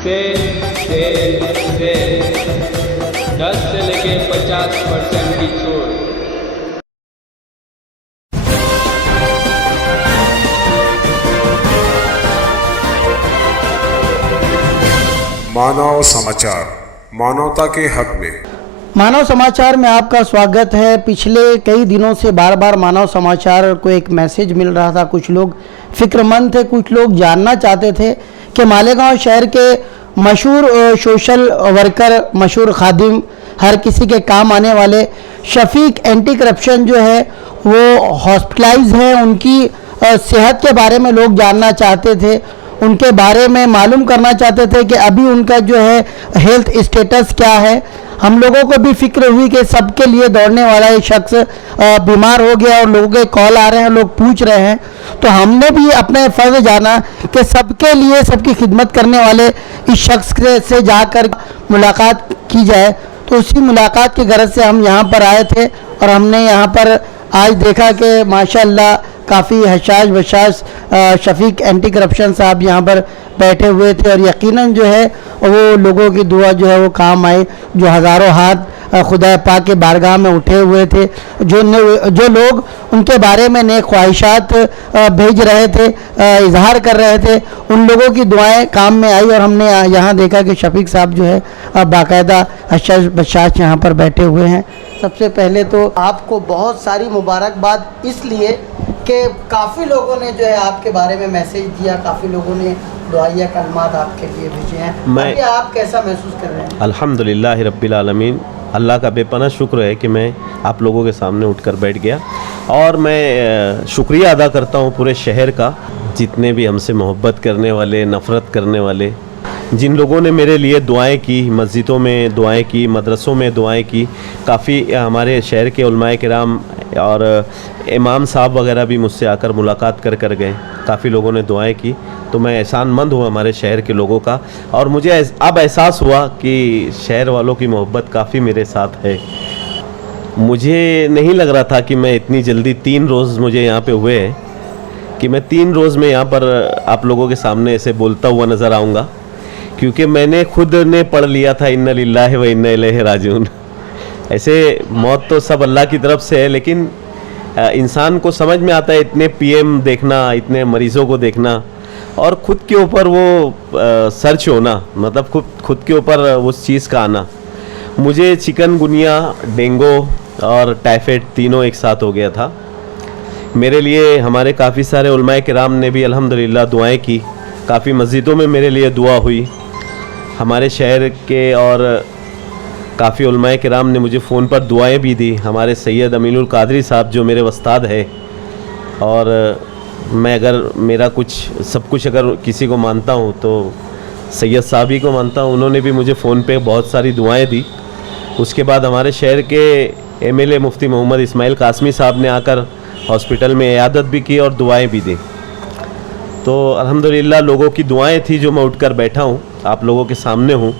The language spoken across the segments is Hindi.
सेल 10 से लेके 50% की छूट। मानव समाचार, मानवता के हक में। मानव समाचार में आपका स्वागत है। पिछले कई दिनों से बार बार मानव समाचार को एक मैसेज मिल रहा था। कुछ लोग फिक्रमंद थे, कुछ लोग जानना चाहते थे कि मालेगांव शहर के मशहूर सोशल वर्कर, मशहूर खादिम, हर किसी के काम आने वाले शफीक एंटी करप्शन जो है वो हॉस्पिटलाइज हैं। उनकी सेहत के बारे में लोग जानना चाहते थे, उनके बारे में मालूम करना चाहते थे कि अभी उनका जो है हेल्थ स्टेटस क्या है। हम लोगों को भी फिक्र हुई कि सबके लिए दौड़ने वाला एक शख्स बीमार हो गया और लोगों के कॉल आ रहे हैं, लोग पूछ रहे हैं, तो हमने भी अपने फ़र्ज जाना कि सबके लिए, सबकी खिदमत करने वाले इस शख्स से जाकर मुलाकात की जाए। तो उसी मुलाकात की गरज से हम यहाँ पर आए थे और हमने यहाँ पर आज देखा कि माशाअल्लाह काफ़ी हशाश बशाश शफीक एंटी करप्शन साहब यहाँ पर बैठे हुए थे और यकीनन जो है वो लोगों की दुआ जो है वो काम आई। जो हज़ारों हाथ खुदा पाक के बारगाह में उठे हुए थे, जो लोग उनके बारे में नेक ख्वाहिशात भेज रहे थे, इजहार कर रहे थे, उन लोगों की दुआएं काम में आई। और हमने यहाँ देखा कि शफीक साहब जो है बाकायदा हशाश बशाश यहाँ पर बैठे हुए हैं। सबसे पहले तो आपको बहुत सारी मुबारकबाद, इसलिए कि काफ़ी लोगों ने जो है आपके बारे में मैसेज दिया, काफ़ी लोगों ने दुआया कलमात आपके लिए भेजे हैं। अभी आप कैसा महसूस कर रहे हैं? अल्हम्दुलिल्लाह रब्बिल आलमीन, अल्लाह का बेपनाह शुक्र है कि मैं आप लोगों के सामने उठकर बैठ गया। और मैं शुक्रिया अदा करता हूँ पूरे शहर का, जितने भी हमसे मोहब्बत करने वाले, नफ़रत करने वाले, जिन लोगों ने मेरे लिए दुआएं की, मस्जिदों में दुआएं की, मदरसों में दुआएं की। काफ़ी हमारे शहर के उलमाए किराम और इमाम साहब वगैरह भी मुझसे आकर मुलाकात कर गए। काफ़ी लोगों ने दुआएं की, तो मैं एहसानमंद हूँ हमारे शहर के लोगों का। और मुझे अब एहसास हुआ कि शहर वालों की मोहब्बत काफ़ी मेरे साथ है। मुझे नहीं लग रहा था कि मैं इतनी जल्दी 3 रोज़ मुझे यहाँ पे हुए हैं कि मैं 3 रोज़ में यहाँ पर आप लोगों के सामने ऐसे बोलता हुआ नज़र आऊँगा, क्योंकि मैंने खुद ने पढ़ लिया था इन्ना लिल्लाहि व इन्ना इलैहि राजिऊन। ऐसे मौत तो सब अल्लाह की तरफ से है, लेकिन इंसान को समझ में आता है इतने पीएम देखना, इतने मरीज़ों को देखना और ख़ुद के ऊपर वो सर्च होना, मतलब खुद के ऊपर उस चीज़ का आना। मुझे चिकनगुनिया, डेंगू और टाइफाइड तीनों एक साथ हो गया था। मेरे लिए हमारे काफ़ी सारे उलमाए किराम ने भी अल्हम्दुलिल्लाह दुआएं की। काफ़ी मस्जिदों में मेरे लिए दुआ हुई। हमारे शहर के और काफ़ी उलमाए किराम ने मुझे फ़ोन पर दुआएं भी दी। हमारे सैयद अमीनुल कादरी साहब जो मेरे उस्ताद है, और मैं अगर मेरा सब कुछ अगर किसी को मानता हूँ तो सैयद साहब ही को मानता हूँ। उन्होंने भी मुझे फ़ोन पे बहुत सारी दुआएं दी। उसके बाद हमारे शहर के एमएलए मुफ्ती मोहम्मद इस्माइल कासमी साहब ने आकर हॉस्पिटल में इयादत भी की और दुआएं भी दी। तो अल्हम्दुलिल्लाह लोगों की दुआएं थी जो मैं उठकर बैठा हूँ, आप लोगों के सामने हूँ।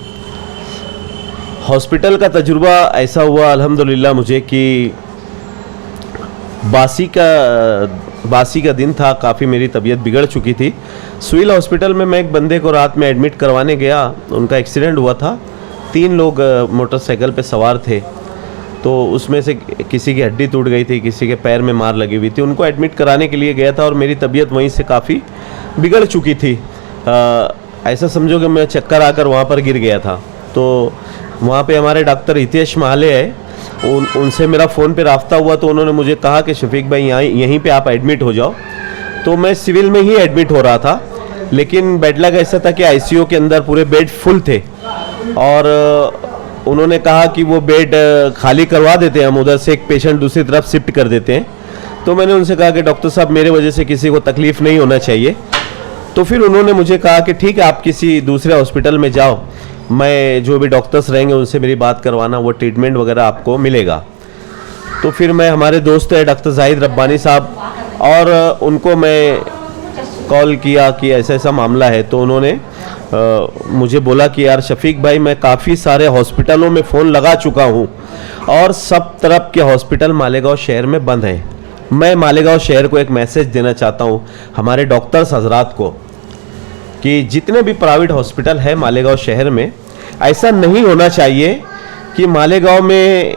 हॉस्पिटल का तजुर्बा ऐसा हुआ अल्हम्दुलिल्लाह मुझे कि बासी का दिन था। काफ़ी मेरी तबीयत बिगड़ चुकी थी। सिविल हॉस्पिटल में मैं एक बंदे को रात में एडमिट करवाने गया। उनका एक्सीडेंट हुआ था। 3 लोग मोटरसाइकिल पे सवार थे, तो उसमें से किसी की हड्डी टूट गई थी, किसी के पैर में मार लगी हुई थी। उनको एडमिट कराने के लिए गया था और मेरी तबीयत वहीं से काफ़ी बिगड़ चुकी थी। ऐसा समझो कि मैं चक्कर आकर वहाँ पर गिर गया था। तो वहाँ पे हमारे डॉक्टर हितेश माले है, उनसे मेरा फ़ोन पे राब्ता हुआ, तो उन्होंने मुझे कहा कि शफीक भाई यहीं पे आप एडमिट हो जाओ। तो मैं सिविल में ही एडमिट हो रहा था, लेकिन बेड लग ऐसा था कि आईसीयू के अंदर पूरे बेड फुल थे और उन्होंने कहा कि वो बेड खाली करवा देते हैं, हम उधर से एक पेशेंट दूसरी तरफ शिफ्ट कर देते हैं। तो मैंने उनसे कहा कि डॉक्टर साहब मेरे वजह से किसी को तकलीफ़ नहीं होना चाहिए। तो फिर उन्होंने मुझे कहा कि ठीक है, आप किसी दूसरे हॉस्पिटल में जाओ, मैं जो भी डॉक्टर्स रहेंगे उनसे मेरी बात करवाना, वो ट्रीटमेंट वगैरह आपको मिलेगा। तो फिर मैं, हमारे दोस्त है डॉक्टर जाहिद रब्बानी साहब, और उनको मैं कॉल किया कि ऐसा ऐसा मामला है। तो उन्होंने मुझे बोला कि यार शफीक भाई, मैं काफ़ी सारे हॉस्पिटलों में फ़ोन लगा चुका हूँ और सब तरफ के हॉस्पिटल मालेगांव शहर में बंद हैं। मैं मालेगांव शहर को एक मैसेज देना चाहता हूँ, हमारे डॉक्टर्स हजरात को, कि जितने भी प्राइवेट हॉस्पिटल है मालेगांव शहर में, ऐसा नहीं होना चाहिए कि मालेगांव में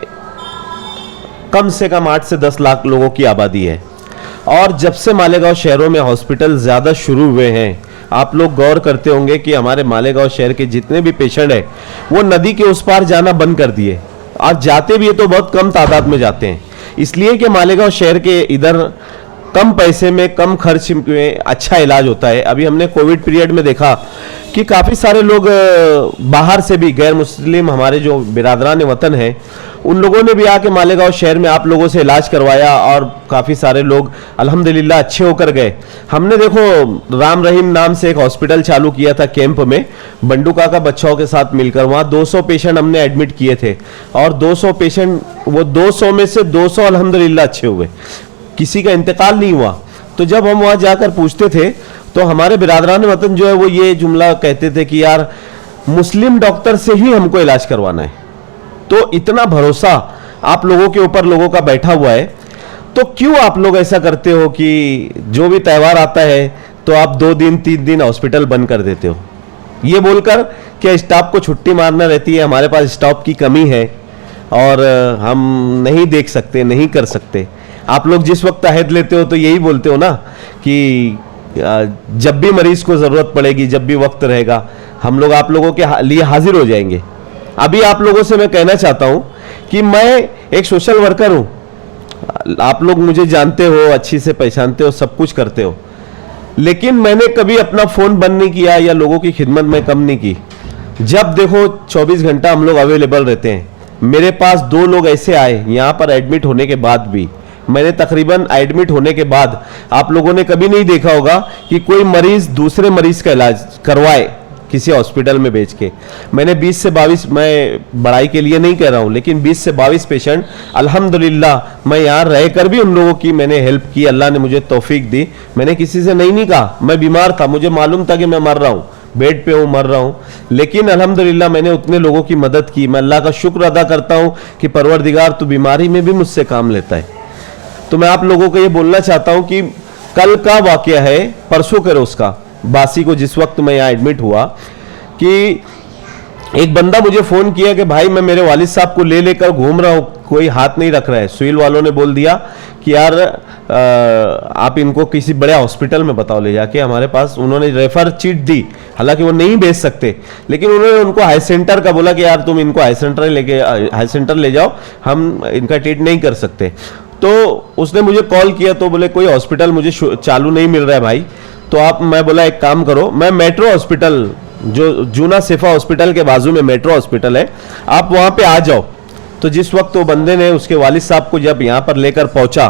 कम से कम 8 से 10 लाख लोगों की आबादी है, और जब से मालेगांव शहरों में हॉस्पिटल ज़्यादा शुरू हुए हैं, आप लोग गौर करते होंगे कि हमारे मालेगांव शहर के जितने भी पेशेंट हैं वो नदी के उस पार जाना बंद कर दिए, और जाते भी है तो बहुत कम तादाद में जाते हैं, इसलिए कि मालेगांव शहर के इधर कम पैसे में, कम खर्च में अच्छा इलाज होता है। अभी हमने कोविड पीरियड में देखा कि काफ़ी सारे लोग बाहर से भी, गैर मुस्लिम हमारे जो बिरादरान वतन हैं, उन लोगों ने भी आके मालेगांव शहर में आप लोगों से इलाज करवाया, और काफ़ी सारे लोग अल्हम्दुलिल्लाह अच्छे होकर गए। हमने देखो राम रहीम नाम से एक हॉस्पिटल चालू किया था कैंप में, बंडू काका बच्चों के साथ मिलकर, वहाँ 200 पेशेंट हमने एडमिट किए थे, और 200 पेशेंट, वो 200 में से 200 अल्हम्दुलिल्लाह अच्छे हुए, किसी का इंतकाल नहीं हुआ। तो जब हम वहाँ जाकर पूछते थे तो हमारे बिरादरान वतन जो है वो ये जुमला कहते थे कि यार मुस्लिम डॉक्टर से ही हमको इलाज करवाना है। तो इतना भरोसा आप लोगों के ऊपर लोगों का बैठा हुआ है, तो क्यों आप लोग ऐसा करते हो कि जो भी त्यौहार आता है तो आप 2 दिन 3 दिन हॉस्पिटल बंद कर देते हो, ये बोलकर कि स्टाफ को छुट्टी मारना रहती है, हमारे पास स्टाफ की कमी है और हम नहीं देख सकते, नहीं कर सकते। आप लोग जिस वक्त अहद लेते हो तो यही बोलते हो ना कि जब भी मरीज को ज़रूरत पड़ेगी, जब भी वक्त रहेगा, हम लोग आप लोगों के लिए हाजिर हो जाएंगे। अभी आप लोगों से मैं कहना चाहता हूं कि मैं एक सोशल वर्कर हूं, आप लोग मुझे जानते हो, अच्छी से पहचानते हो, सब कुछ करते हो, लेकिन मैंने कभी अपना फ़ोन बंद नहीं किया या लोगों की खिदमत में कम नहीं की। जब देखो 24 घंटा हम लोग अवेलेबल रहते हैं। मेरे पास 2 लोग ऐसे आए यहाँ पर एडमिट होने के बाद भी, मैंने तकरीबन एडमिट होने के बाद, आप लोगों ने कभी नहीं देखा होगा कि कोई मरीज दूसरे मरीज का इलाज करवाए किसी हॉस्पिटल में भेज के। मैंने 20 से 22, मैं बड़ाई के लिए नहीं कह रहा हूं, लेकिन 20 से 22 पेशेंट अल्हम्दुलिल्लाह मैं यहाँ रहकर भी उन लोगों की मैंने हेल्प की, अल्लाह ने मुझे तौफीक दी। मैंने किसी से नहीं कहा, मैं बीमार था, मुझे मालूम था कि मैं मर रहा हूँ, बेड पे हूँ, मर रहा हूँ, लेकिन अल्हम्दुलिल्लाह मैंने उतने लोगों की मदद की। मैं अल्लाह का शुक्र अदा करता हूँ कि परवरदिगार तू बीमारी में भी मुझसे काम लेता है। तो मैं आप लोगों को ये बोलना चाहता हूँ कि कल का वाकया है, परसों के रोज का, बासी को जिस वक्त मैं यहाँ एडमिट हुआ, कि एक बंदा मुझे फ़ोन किया कि भाई मैं मेरे वालिद साहब को ले लेकर घूम रहा हूँ, कोई हाथ नहीं रख रहा है। सिविल वालों ने बोल दिया कि यार आप इनको किसी बड़े हॉस्पिटल में बताओ ले जाके, हमारे पास उन्होंने रेफर चिट दी, हालांकि वो नहीं भेज सकते, लेकिन उन्होंने उनको हाई सेंटर का बोला कि यार तुम इनको हाई सेंटर ले जाओ, हम इनका ट्रीट नहीं कर सकते। तो उसने मुझे कॉल किया तो बोले कोई हॉस्पिटल मुझे चालू नहीं मिल रहा है भाई, तो आप, मैं बोला एक काम करो, मैं मेट्रो हॉस्पिटल, जो जूना सिफा हॉस्पिटल के बाजू में मेट्रो हॉस्पिटल है, आप वहाँ पे आ जाओ। तो जिस वक्त वो बंदे ने उसके वालिद साहब को जब यहाँ पर लेकर पहुँचा,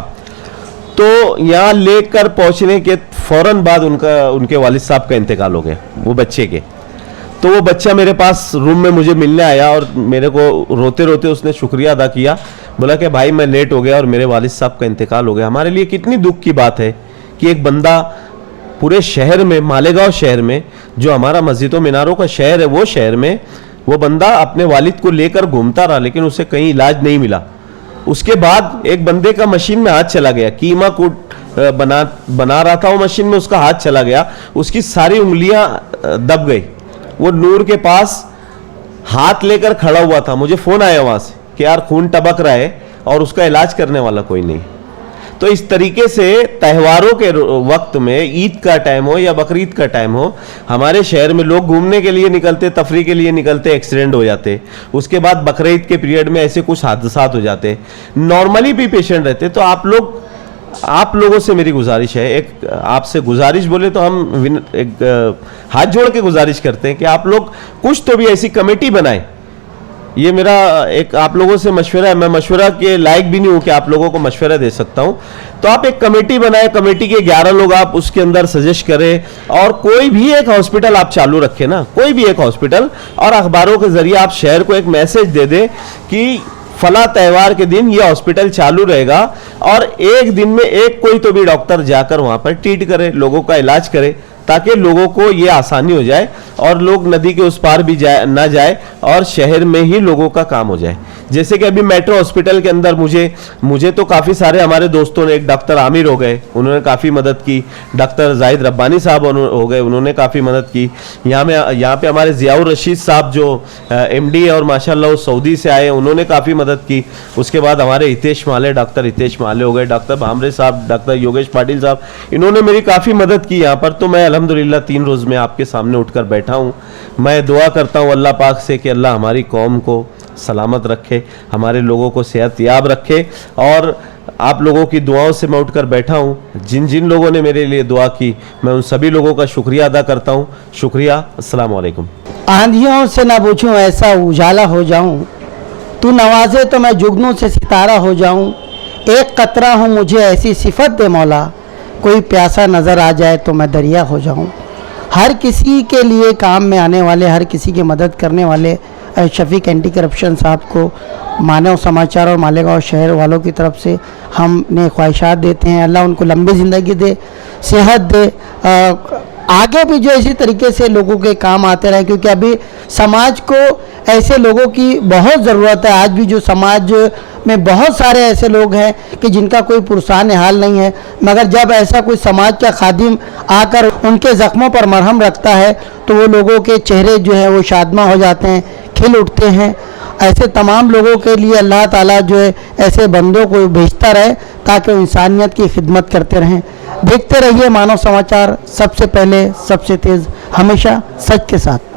तो यहाँ लेकर पहुँचने के फौरन बाद उनके वालिद साहब का इंतकाल हो गया, वो बच्चे के। तो वो बच्चा मेरे पास रूम में मुझे मिलने आया और मेरे को रोते रोते उसने शुक्रिया अदा किया, बोला कि भाई मैं लेट हो गया और मेरे वालिद साहब का इंतकाल हो गया। हमारे लिए कितनी दुख की बात है कि एक बंदा पूरे शहर में, मालेगांव शहर में, जो हमारा मस्जिदों मीनारों का शहर है, वो शहर में वो बंदा अपने वालिद को लेकर घूमता रहा, लेकिन उसे कहीं इलाज नहीं मिला। उसके बाद एक बंदे का मशीन में हाथ चला गया, कीमा कूट बना रहा था वो मशीन में, उसका हाथ चला गया, उसकी सारी उंगलियां दब गई। वो नूर के पास हाथ लेकर खड़ा हुआ था, मुझे फोन आया वहां से कि यार खून टपक रहा है और उसका इलाज करने वाला कोई नहीं। तो इस तरीके से त्योहारों के वक्त में, ईद का टाइम हो या बकरीद का टाइम हो, हमारे शहर में लोग घूमने के लिए निकलते, तफरी के लिए निकलते, एक्सीडेंट हो जाते। उसके बाद बकरीद के पीरियड में ऐसे कुछ हादसा हो जाते, नॉर्मली भी पेशेंट रहते। तो आप लोगों से मेरी गुजारिश है, एक आपसे गुजारिश बोले तो हम एक हाथ जोड़ के गुजारिश करते हैं कि आप लोग कुछ तो भी ऐसी कमेटी बनाएं। ये मेरा एक आप लोगों से मशवरा है, मैं मशवरा के लायक भी नहीं हूं कि आप लोगों को मशवरा दे सकता हूं। तो आप एक कमेटी बनाएं, कमेटी के 11 लोग आप उसके अंदर सजेस्ट करें, और कोई भी एक हॉस्पिटल आप चालू रखें ना, कोई भी एक हॉस्पिटल, और अखबारों के जरिए आप शहर को एक मैसेज दे दें कि फला त्यौहार के दिन ये हॉस्पिटल चालू रहेगा, और एक दिन में एक कोई तो भी डॉक्टर जाकर वहां पर ट्रीट करे, लोगों का इलाज करे, ताकि लोगों को ये आसानी हो जाए और लोग नदी के उस पार भी ना जाए और शहर में ही लोगों का काम हो जाए। जैसे कि अभी मेट्रो हॉस्पिटल के अंदर मुझे तो काफ़ी सारे हमारे दोस्तों ने, एक डॉक्टर आमिर हो गए, उन्होंने काफ़ी मदद की, डॉक्टर जाहिद रब्बानी साहब हो गए, उन्होंने काफ़ी मदद की। यहाँ पे हमारे ज़ियाउर रशीद साहब जो MD है और माशाल्लाह वो सऊदी से आए, उन्होंने काफ़ी मदद की। उसके बाद हमारे हितेश माले, डॉक्टर हितेश माले हो गए, डॉक्टर भामरे साहब, डॉक्टर योगेश पाटिल साहब, इन्होंने मेरी काफ़ी मदद की यहाँ पर। तो मैं अल्हम्दुलिल्लाह 3 रोज़ में आपके सामने उठकर बैठा हूँ। मैं दुआ करता हूँ अल्लाह पाक से कि अल्लाह हमारी कौम को सलामत रखे, हमारे लोगों को सेहतयाब रखे, और आप लोगों की दुआओं से मैं उठकर बैठा हूँ। जिन जिन लोगों ने मेरे लिए दुआ की, मैं उन सभी लोगों का शुक्रिया अदा करता हूँ। शुक्रिया। अस्सलाम वालेकुम। आंधियों से ना पूछूं ऐसा उजाला हो जाऊं, तू नवाजे तो मैं जुगनू से सितारा हो जाऊं। एक कतरा हूँ मुझे ऐसी सिफत दे मौला, कोई प्यासा नज़र आ जाए तो मैं दरिया हो जाऊं। हर किसी के लिए काम में आने वाले, हर किसी की मदद करने वाले शफीक एंटी करप्शन साहब को मानव समाचार और मालेगांव शहर वालों की तरफ से हमने ख्वाहिशात देते हैं। अल्लाह उनको लंबी ज़िंदगी दे, सेहत दे, आगे भी जो इसी तरीके से लोगों के काम आते रहे, क्योंकि अभी समाज को ऐसे लोगों की बहुत ज़रूरत है। आज भी जो समाज में बहुत सारे ऐसे लोग हैं कि जिनका कोई पुरसान हाल नहीं है, मगर जब ऐसा कोई समाज का खादिम आकर उनके ज़ख्मों पर मरहम रखता है तो वो लोगों के चेहरे जो है वो शादमा हो जाते हैं, खिल उठते हैं। ऐसे तमाम लोगों के लिए अल्लाह ताला जो है ऐसे बंदों को भेजता रहे ताकि वो इंसानियत की खिदमत करते रहें। देखते रहिए मानव समाचार, सबसे पहले सबसे तेज़, हमेशा सच के साथ।